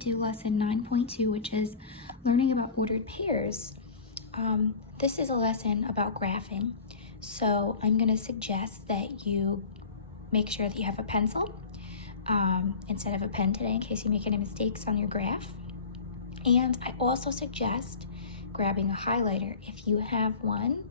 do lesson 9.2, which is learning about ordered pairs. This is a lesson about graphing, so I'm going to suggest that you make sure that you have a pencil instead of a pen today in case you make any mistakes on your graph. And I also suggest grabbing a highlighter if you have one,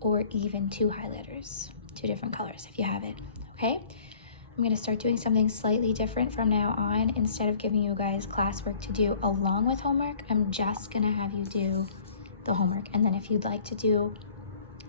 or even two highlighters, two different colors if you have it, okay? I'm going to start doing something slightly different from now on. Instead of giving you guys classwork to do along with homework, I'm just going to have you do the homework. And then if you'd like to do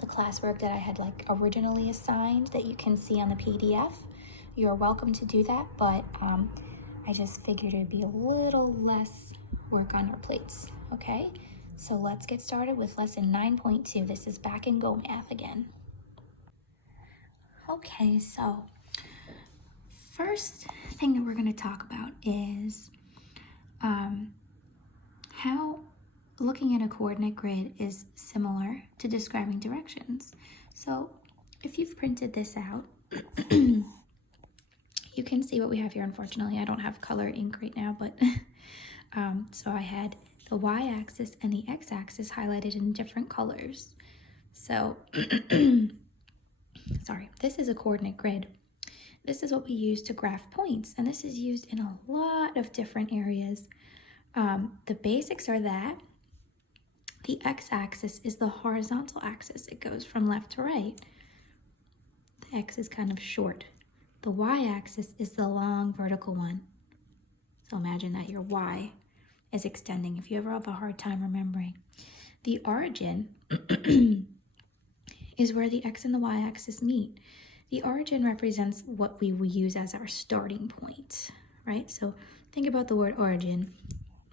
the classwork that I had originally assigned that you can see on the PDF, you're welcome to do that. But I just figured it'd be a little less work on your plates, okay? So let's get started with lesson 9.2. This is back in Go Math again. Okay, so first thing that we're going to talk about is how looking at a coordinate grid is similar to describing directions. So if you've printed this out, you can see what we have here. Unfortunately, I don't have color ink right now, but so I had the y-axis and the x-axis highlighted in different colors. So, sorry, this is a coordinate grid. This is what we use to graph points, and this is used in a lot of different areas. The basics are that the x-axis is the horizontal axis. It goes from left to right. The x is kind of short. The y-axis is the long vertical one. So imagine that your y is extending if you ever have a hard time remembering. The origin is where the x and the y-axis meet. The origin represents what we will use as our starting point, right? So think about the word origin.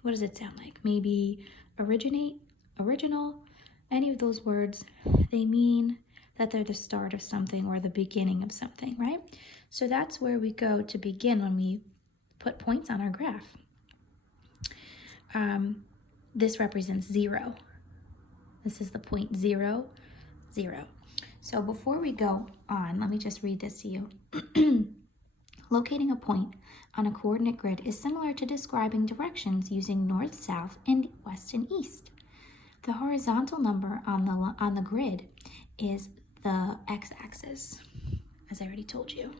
What does it sound like? Maybe originate, original, any of those words, they mean that they're the start of something or the beginning of something, right? So that's where we go to begin when we put points on our graph. This represents 0. This is the point 0, 0. So before we go on, let me just read this to you. Locating a point on a coordinate grid is similar to describing directions using north, south, and west and east. The horizontal number on the grid is the x-axis, as I already told you.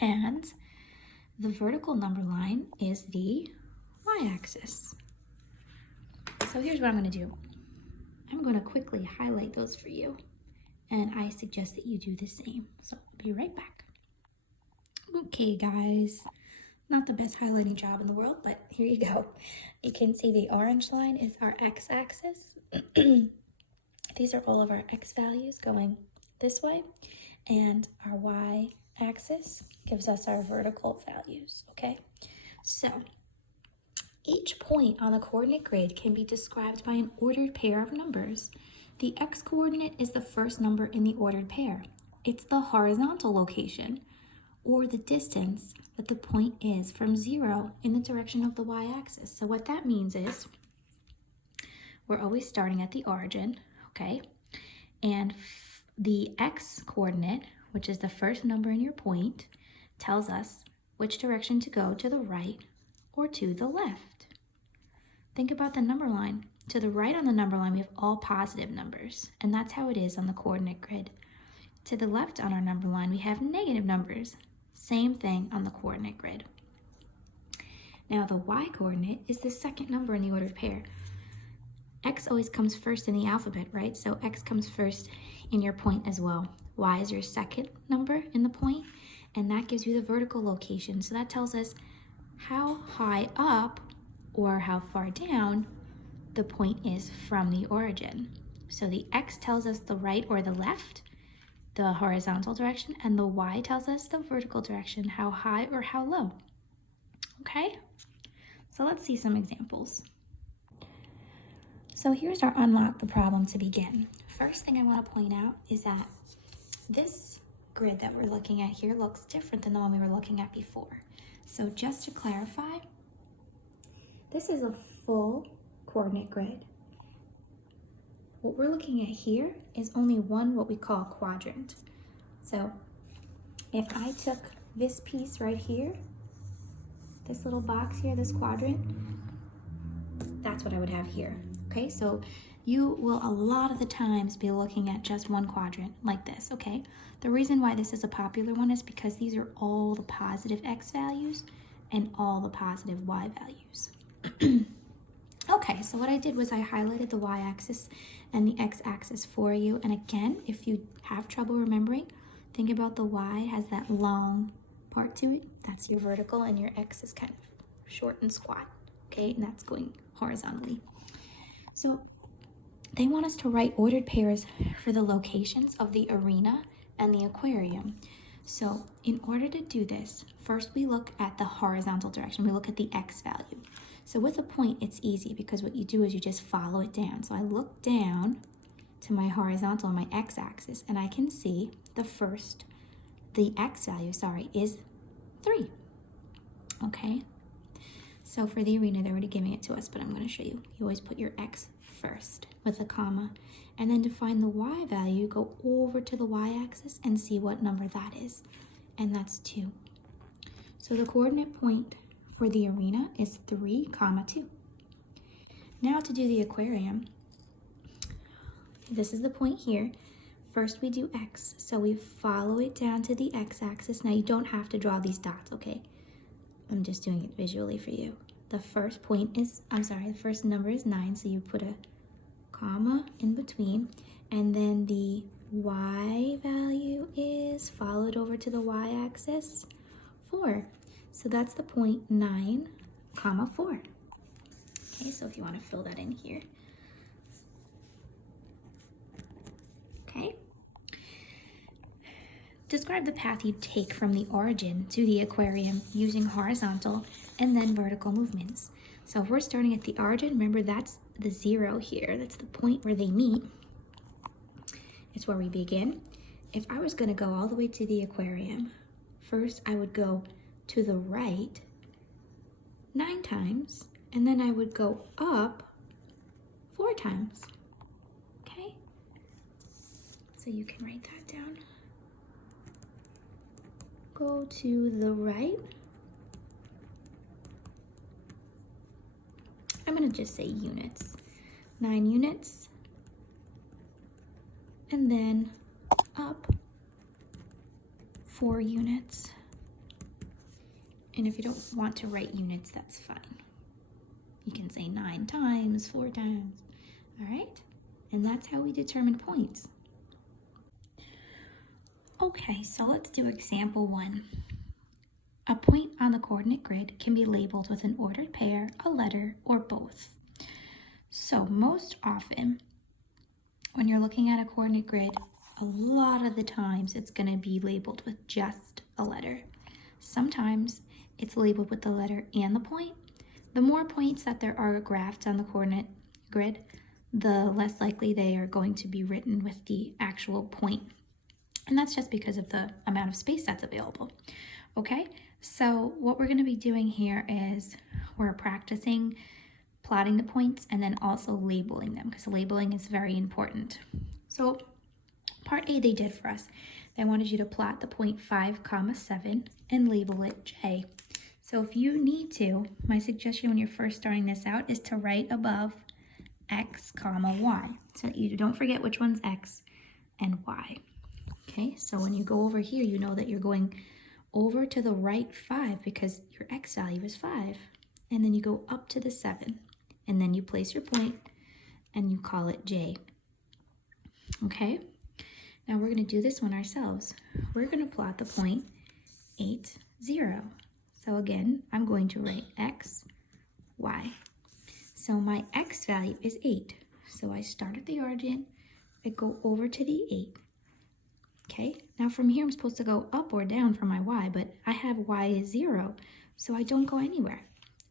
And the vertical number line is the y-axis. So here's what I'm going to do. I'm going to quickly highlight those for you, and I suggest that you do the same. So I'll be right back. Okay, guys, not the best highlighting job in the world, but here you go. You can see the orange line is our x-axis. These are all of our x values going this way, and our y-axis gives us our vertical values, okay? So each point on the coordinate grid can be described by an ordered pair of numbers. The x-coordinate is the first number in the ordered pair. It's the horizontal location, or the distance that the point is from 0 in the direction of the y-axis. So what that means is we're always starting at the origin, okay? And the x-coordinate, which is the first number in your point, tells us which direction to go, to the right or to the left. Think about the number line. To the right on the number line, we have all positive numbers, and that's how it is on the coordinate grid. To the left on our number line, we have negative numbers. Same thing on the coordinate grid. Now the y-coordinate is the second number in the ordered pair. X always comes first in the alphabet, right? So X comes first in your point as well. Y is your second number in the point, and that gives you the vertical location. So that tells us how high up or how far down the point is from the origin. So the X tells us the right or the left, the horizontal direction, and the Y tells us the vertical direction, how high or how low. Okay? So let's see some examples. So here's our unlock the problem to begin. First thing I want to point out is that this grid that we're looking at here looks different than the one we were looking at before. So just to clarify, this is a full coordinate grid. What we're looking at here is only one what we call quadrant. So if I took this piece right here, this little box here, this quadrant, that's what I would have here. Okay, so you will a lot of the times be looking at just one quadrant like this, okay? The reason why this is a popular one is because these are all the positive x values and all the positive y values. Okay, so what I did was I highlighted the y-axis and the x-axis for you. And again, if you have trouble remembering, think about the y has that long part to it. That's your vertical, and your x is kind of short and squat, okay? And that's going horizontally. So they want us to write ordered pairs for the locations of the arena and the aquarium. So in order to do this, first we look at the horizontal direction. We look at the x value. So with a point, it's easy because what you do is you just follow it down. So I look down to my horizontal or my x-axis, and I can see the x value, is 3. Okay, so for the arena, they're already giving it to us, but I'm going to show you. You always put your x first with a comma, and then to find the y value, go over to the y-axis and see what number that is, and that's 2. So the coordinate point for the arena is 3, 2. Now to do the aquarium, this is the point here. First we do x, so we follow it down to the x-axis. Now you don't have to draw these dots, okay? I'm just doing it visually for you. The first the first number is 9, so you put a comma in between, and then the y value is followed over to the y-axis, 4. So that's the point 9, 4. Okay, so if you want to fill that in here. Okay. Describe the path you take from the origin to the aquarium using horizontal and then vertical movements. So if we're starting at the origin, remember that's the 0 here. That's the point where they meet. It's where we begin. If I was going to go all the way to the aquarium, first I would go to the right 9 times, and then I would go up 4 times. Okay? So you can write that down. Go to the right. I'm going to just say units. 9 units. And then up 4 units. And if you don't want to write units, that's fine. You can say 9 times, 4 times. All right? And that's how we determine points. Okay, so let's do example 1. A point on the coordinate grid can be labeled with an ordered pair, a letter, or both. So most often, when you're looking at a coordinate grid, a lot of the times it's going to be labeled with just a letter. Sometimes it's labeled with the letter and the point. The more points that there are graphed on the coordinate grid, the less likely they are going to be written with the actual point. And that's just because of the amount of space that's available. Okay, so what we're going to be doing here is we're practicing plotting the points and then also labeling them, because labeling is very important. So part A they did for us. They wanted you to plot the point 5, 7 and label it J. So if you need to, my suggestion when you're first starting this out is to write above X, Y. So that you don't forget which one's X and Y. Okay, so when you go over here, you know that you're going over to the right 5 because your X value is 5. And then you go up to the 7. And then you place your point and you call it J. Okay, now we're going to do this one ourselves. We're going to plot the point 8, 0. So again, I'm going to write X, Y. So my X value is 8. So I start at the origin, I go over to the 8. Okay, now from here I'm supposed to go up or down for my Y, but I have Y is 0, so I don't go anywhere.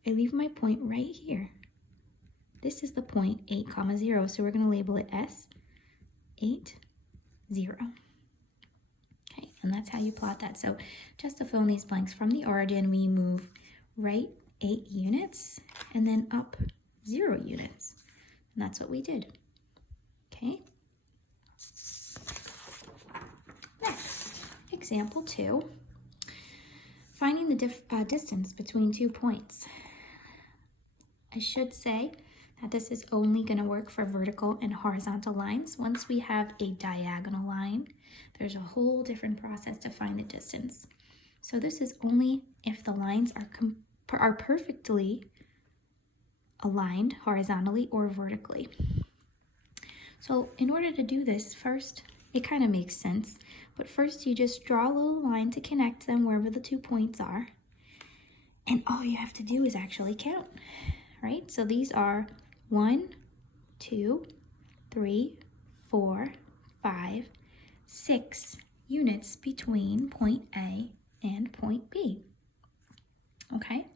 I leave my point right here. This is the point 8, 0, so we're going to label it S, 8, 0. Okay, and that's how you plot that. So just to fill in these blanks, from the origin we move right 8 units and then up 0 units. And that's what we did. Okay. Next, example 2. Finding the distance between 2 points. I should say that this is only going to work for vertical and horizontal lines. Once we have a diagonal line, there's a whole different process to find the distance. So this is only if the lines are perfectly aligned horizontally or vertically. So in order to do this, first, it kind of makes sense, but first you just draw a little line to connect them wherever the 2 points are. And all you have to do is actually count, right? So these are 1, 2, 3, 4, 5, 6 units between point A and point B. Okay,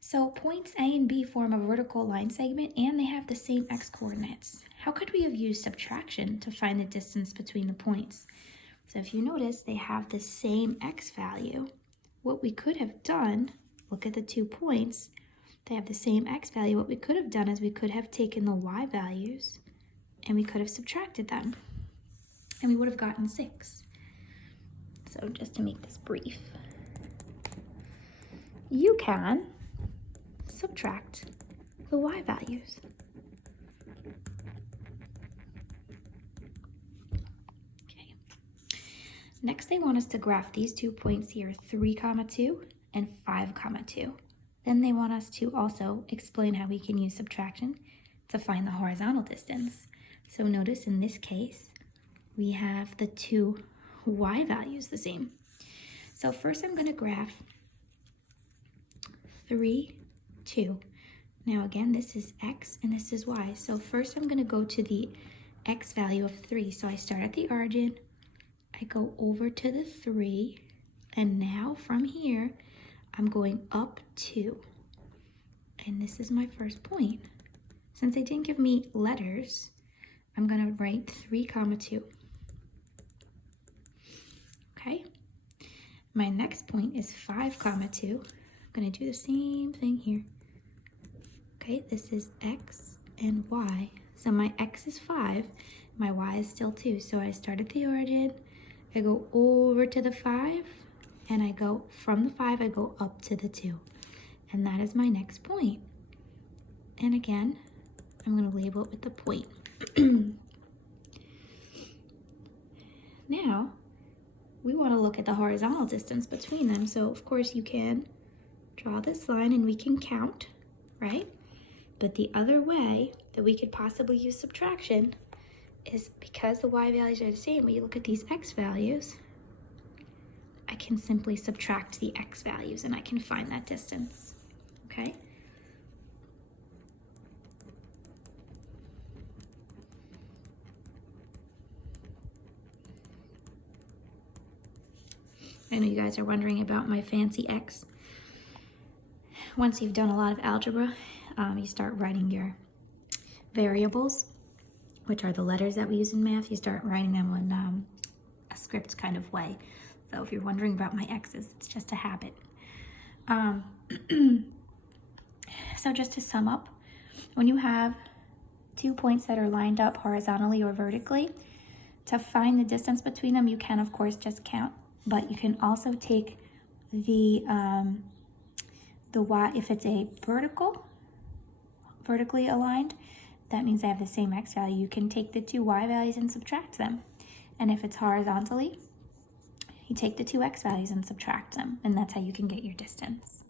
so points A and B form a vertical line segment and they have the same x coordinates. How could we have used subtraction to find the distance between the points? So if you notice, they have the same x value. What we could have done, look at the 2 points, they have the same x value. What we could have done is we could have taken the y values and we could have subtracted them and we would have gotten 6. So just to make this brief, you can subtract the y values. Okay. Next, they want us to graph these 2 points here, 3, 2 and 5, 2. Then they want us to also explain how we can use subtraction to find the horizontal distance. So notice in this case, we have the 2 y values the same. So first I'm going to graph 3, 2. Now again, this is x and this is y. So first I'm going to go to the x value of 3. So I start at the origin, I go over to the 3, and now from here, I'm going up 2. And this is my first point. Since they didn't give me letters, I'm going to write 3, 2. Okay. My next point is 5, 2. I'm going to do the same thing here. Okay, this is x and y. So my x is 5, my y is still 2. So I start at the origin, I go over to the 5, and I go from the 5, I go up to the 2. And that is my next point. And again, I'm going to label it with the point. Now, we want to look at the horizontal distance between them. So of course you can draw this line and we can count, right? But the other way that we could possibly use subtraction is because the y values are the same, when you look at these x values, I can simply subtract the x values and I can find that distance, okay? I know you guys are wondering about my fancy x. Once you've done a lot of algebra, you start writing your variables, which are the letters that we use in math. You start writing them in a script kind of way. So if you're wondering about my x's, it's just a habit. So just to sum up, when you have 2 points that are lined up horizontally or vertically, to find the distance between them, you can of course just count, but you can also take the y, if it's a vertically aligned, that means they have the same x value. You can take the 2 y values and subtract them. And if it's horizontally, you take the 2 x values and subtract them, and that's how you can get your distance.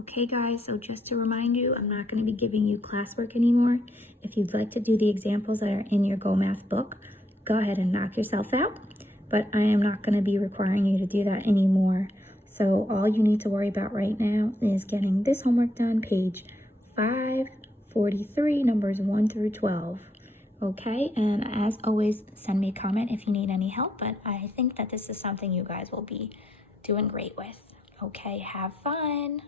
Okay guys, so just to remind you, I'm not going to be giving you classwork anymore. If you'd like to do the examples that are in your Go Math book, go ahead and knock yourself out, but I am not going to be requiring you to do that anymore. So all you need to worry about right now is getting this homework done, page 543, numbers 1 through 12. Okay, and as always, send me a comment if you need any help, but I think that this is something you guys will be doing great with. Okay, have fun.